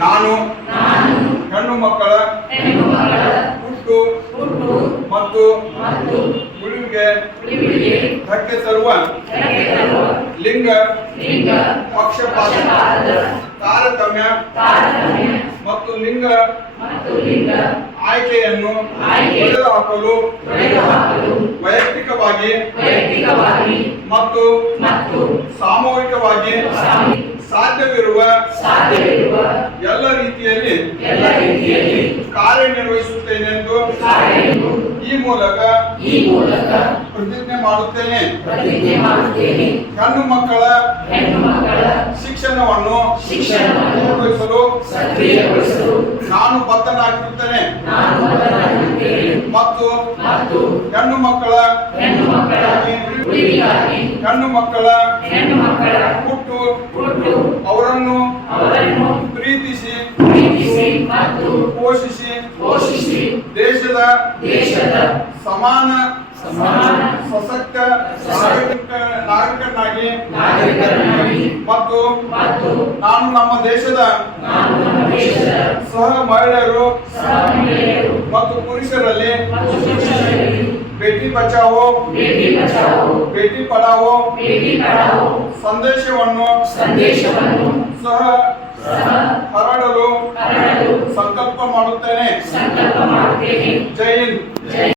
ನಾನು ಹೆಣ್ಣು ಮಕ್ಕಳ ಹುಟ್ಟು ಮತ್ತು ಉಳಿವಿಗೆ ಧಕ್ಕೆ ತರುವ ಲಿಂಗ ಪಕ್ಷಪಾತ ತಾರತಮ್ಯ ಮತ್ತು ಲಿಂಗ ಆಯ್ಕೆಯನ್ನು ತೊಡೆದುಹಾಕಲು ವೈಯಕ್ತಿಕವಾಗಿ ಮತ್ತು ಸಾಮೂಹಿಕವಾಗಿ ಸಾಧ್ಯವಿರುವ ಎಲ್ಲ ರೀತಿಯಲ್ಲಿ ಕಾರ್ಯನಿರ್ವಹಿಸುತ್ತೇನೆಂದು ಈ ಮೂಲಕ ಪ್ರತಿಜ್ಞೆ ಮಾಡುತ್ತೇನೆ. ಹೆಣ್ಣು ಮಕ್ಕಳ ಶಿಕ್ಷಣವನ್ನು ಪೂರ್ಣಗೊಳಿಸಲು ನಾನು ಬದ್ಧನಾಗಿರುತ್ತೇನೆ ಮತ್ತು ಹೆಣ್ಣು ಮಕ್ಕಳ ಹುಟ್ಟು ಅವರನ್ನು ಪ್ರೀತಿಸಿ ಪೋಷಿಸಿ ದೇಶದ ಸಮಾನ ಸಶಕ್ತ ನಾಗರಿಕನಾಗಿ ಮತ್ತು ನಾನು ನಮ್ಮ ದೇಶದ ಸಹ ಮಹಿಳೆಯರು ಮತ್ತು ಪುರುಷರಲ್ಲಿ ಬೇಟಿ ಬಚಾವೋ ಬೇಟಿ ಪಢಾವೋ ಸಂದೇಶವನ್ನು ಸಹ ಹರಡಲು ಸಂಕಲ್ಪ ಮಾಡುತ್ತೇನೆ. ಜೈ ಹಿಂದ್.